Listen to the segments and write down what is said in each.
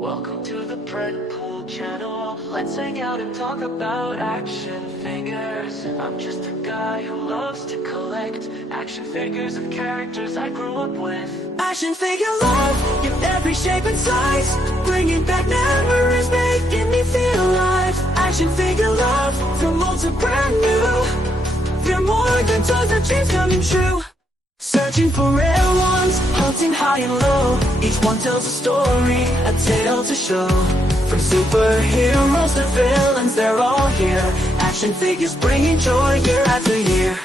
Welcome to the Predpool channel. Let's hang out and talk about action figures. I'm just a guy who loves to collect action figures of characters I grew up with. Action figure love in every shape and size, bringing back memories, making me feel alive. Action figure love from old to brand new. They're more than toys, our dreams coming true. Searching for rare ones, hunting high and low. Each one tells a story, a tale to show. From superheroes to villains, they're all here. Action figures bringing joy year after year.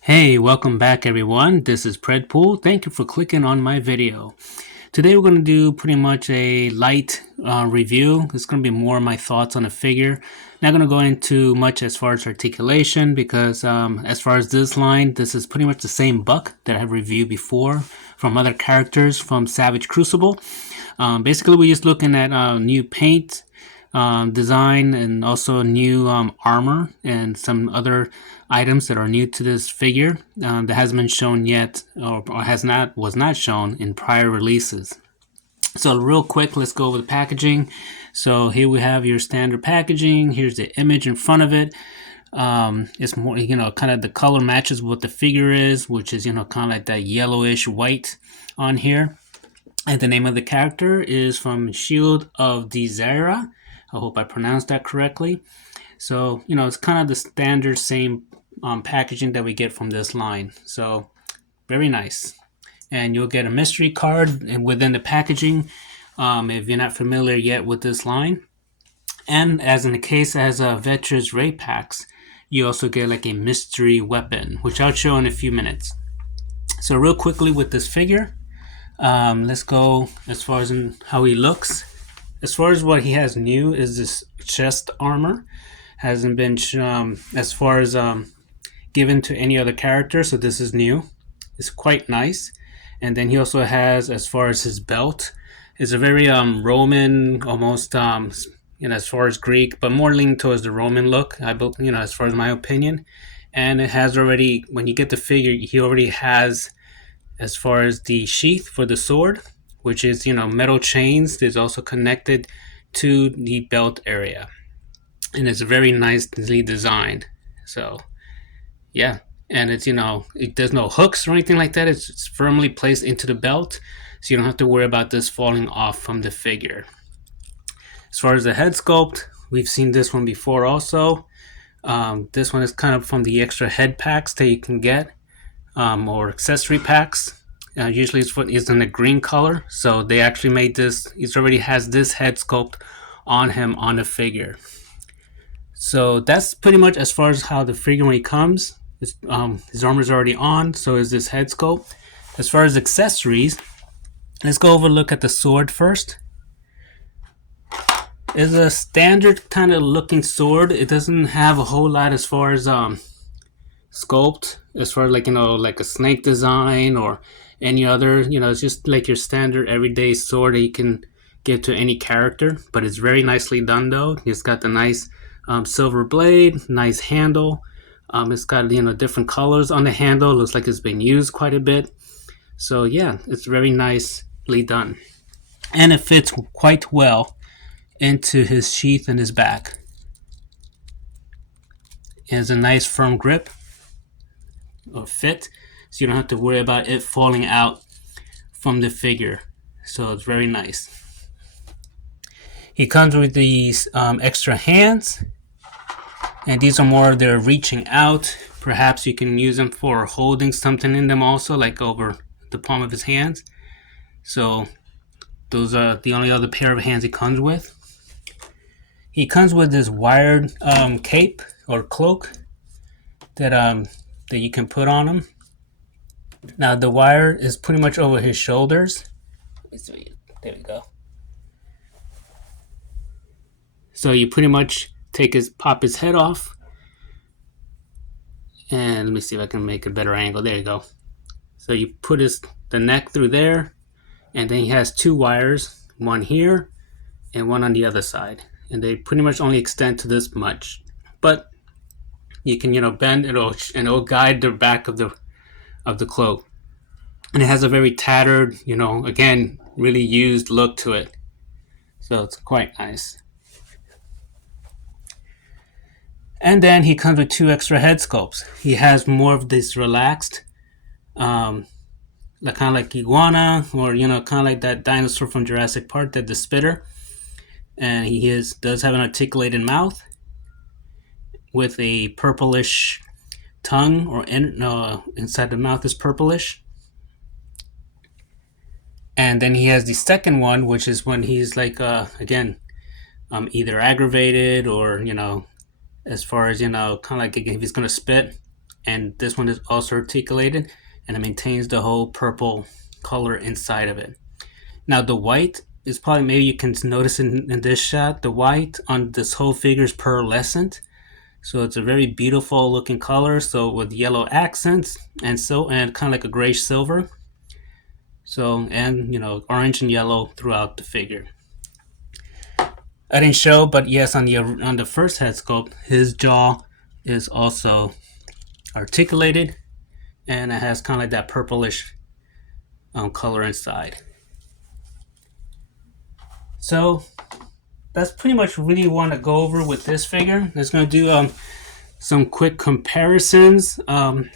Hey, welcome back everyone. This is Predpool. Thank you for clicking on my video. Today we're going to do pretty much a light review. It's going to be more of my thoughts on a figure. Not going to go into much as far as articulation because as far as this line, this is pretty much the same buck that I've reviewed before from other characters from Savage Crucible. Basically, we're just looking at new paint, design, and also new armor and some other items that are new to this figure that hasn't been shown yet or was not shown in prior releases. So real quick, let's go over the packaging. So here we have your standard packaging. Here's the image in front of it. It's more, kind of the color matches what the figure is, which is, kind of like that yellowish white on here. And the name of the character is from Shield of Dzaera. I hope I pronounced that correctly. So, it's kind of the standard same packaging that we get from this line. So, very nice. And you'll get a mystery card within the packaging if you're not familiar yet with this line. And as in the case as Vetra's Ray Packs, you also get like a mystery weapon, which I'll show in a few minutes. So real quickly with this figure, let's go as far as how he looks. As far as what he has new is this chest armor. Hasn't been as far as given to any other character, so this is new. It's quite nice. And then he also has, as far as his belt, is a very Roman, almost as far as Greek, but more leaning towards the Roman look. As far as my opinion. And it has already, when you get the figure, he already has, as far as the sheath for the sword, which is metal chains. Is also connected to the belt area. And it's very nicely designed. So, yeah. And it's, there's no hooks or anything like that. It's firmly placed into the belt. So you don't have to worry about this falling off from the figure. As far as the head sculpt, we've seen this one before also. This one is kind of from the extra head packs that you can get. Or accessory packs. Usually it's in a green color. So they actually made this. It already has this head sculpt on him on the figure. So that's pretty much as far as how the figure when he comes. His armor is already on, so is this head sculpt. As far as accessories, let's go over a look at the sword first. It's a standard kind of looking sword. It doesn't have a whole lot as far as sculpt, as far as like a snake design or any other. It's just like your standard everyday sword that you can give to any character. But it's very nicely done though. It's got the nice silver blade, nice handle. It's got different colors on the handle. It looks like it's been used quite a bit. So yeah, it's very nicely done, and it fits quite well into his sheath and his back. It has a nice firm grip or fit, so you don't have to worry about it falling out from the figure. So it's very nice. He comes with these extra hands. And these are more, they're reaching out. Perhaps you can use them for holding something in them also, like over the palm of his hands. So those are the only other pair of hands he comes with. He comes with this wired cape or cloak that you can put on him. Now the wire is pretty much over his shoulders. There we go. So you pretty much pop his head off, and let me see if I can make a better angle. There you go. So you put the neck through there, and then he has two wires, one here and one on the other side, and they pretty much only extend to this much. But you can bend it, and it'll guide the back of the cloak. And it has a very tattered, again, really used look to it. So it's quite nice. And then he comes with 2 extra head sculpts. He has more of this relaxed, kind of like iguana, or kind of like that dinosaur from Jurassic Park, that the spitter. And he does have an articulated mouth with a purplish tongue, or inside the mouth is purplish. And then he has the second one, which is when he's like again, either aggravated, or as far as kind of like if he's gonna spit. And this one is also articulated, and it maintains the whole purple color inside of it. Now the white is probably, maybe you can notice in this shot, the white on this whole figure is pearlescent. So it's a very beautiful looking color. So with yellow accents and kind of like a grayish silver. So, and orange and yellow throughout the figure. I didn't show, but yes, on the first head sculpt, his jaw is also articulated, and it has kind of like that purplish color inside. So that's pretty much really want to go over with this figure. I'm going to do some quick comparisons. I'm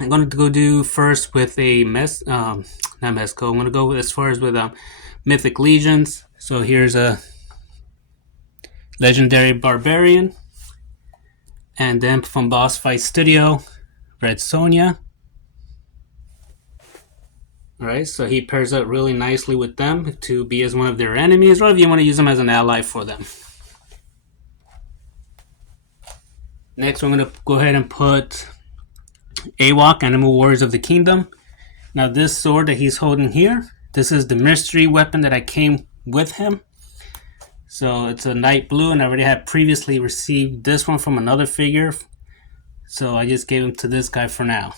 going to go do first with a not Mezco. I'm going to go with, as far as with Mythic Legions. So here's a Legendary Barbarian, and then from Boss Fight Studio, Red Sonja. Alright, so he pairs up really nicely with them to be as one of their enemies, or if you want to use them as an ally for them. Next, we're going to go ahead and put Awok, Animal Warriors of the Kingdom. Now this sword that he's holding here, this is the mystery weapon that I came with him. So it's a night blue, and I already had previously received this one from another figure. So I just gave him to this guy for now.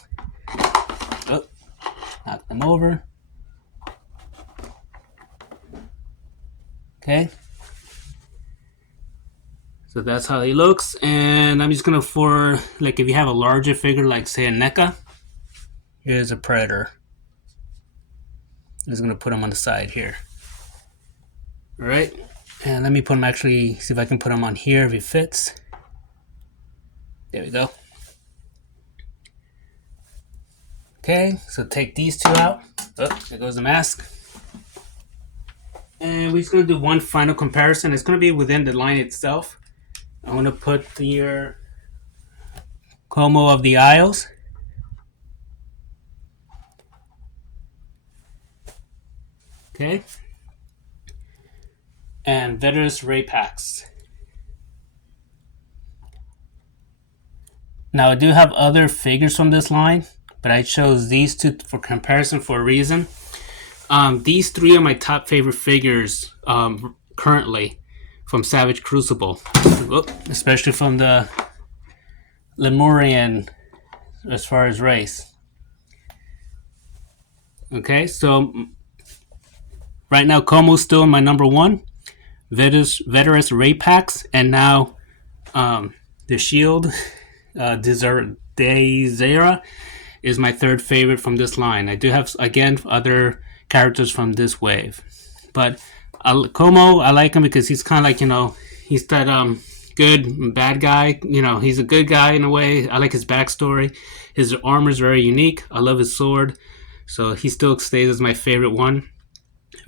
Oh, knock them over. Okay. So that's how he looks. And I'm just going to, for like if you have a larger figure, like say a NECA, here's a Predator. I'm just going to put him on the side here. Alright. And let me put him, actually, see if I can put him on here if he fits. There we go. Okay, so take these 2 out. Oh, there goes the mask. And we're just going to do one final comparison. It's going to be within the line itself. I'm going to put your Como of the Isles. Okay. And Veterus Rapax. Now I do have other figures from this line, but I chose these 2 for comparison for a reason. These 3 are my top favorite figures currently from Savage Crucible, especially from the Lemurian as far as race. Okay, so right now Como's still my number 1. Veterus Rapax, and now the Shield, Dzaera, is my 3rd favorite from this line. I do have, again, other characters from this wave. But Como, I like him because he's kind of like, he's that good and bad guy. He's a good guy in a way. I like his backstory. His armor is very unique. I love his sword. So he still stays as my favorite one.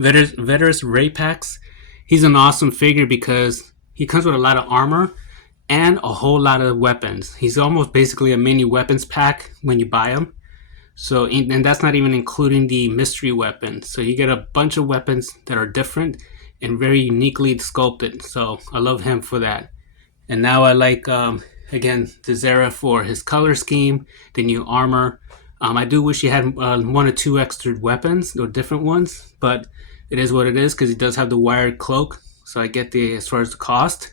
Veterus Rapax, he's an awesome figure because he comes with a lot of armor and a whole lot of weapons. He's almost basically a mini weapons pack when you buy him. So, and that's not even including the mystery weapons. So you get a bunch of weapons that are different and very uniquely sculpted. So I love him for that. And now I like, again, Dzaera for his color scheme, the new armor. I do wish he had 1 or 2 extra weapons, or different ones, but it is what it is because he does have the wired cloak. So I get as far as the cost.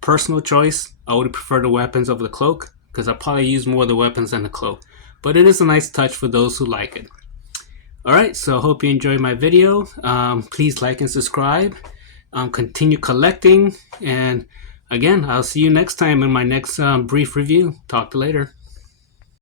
Personal choice, I would prefer the weapons over the cloak because I'll probably use more of the weapons than the cloak. But it is a nice touch for those who like it. Alright, so I hope you enjoyed my video. Please like and subscribe. Continue collecting, and again, I'll see you next time in my next brief review. Talk to you later.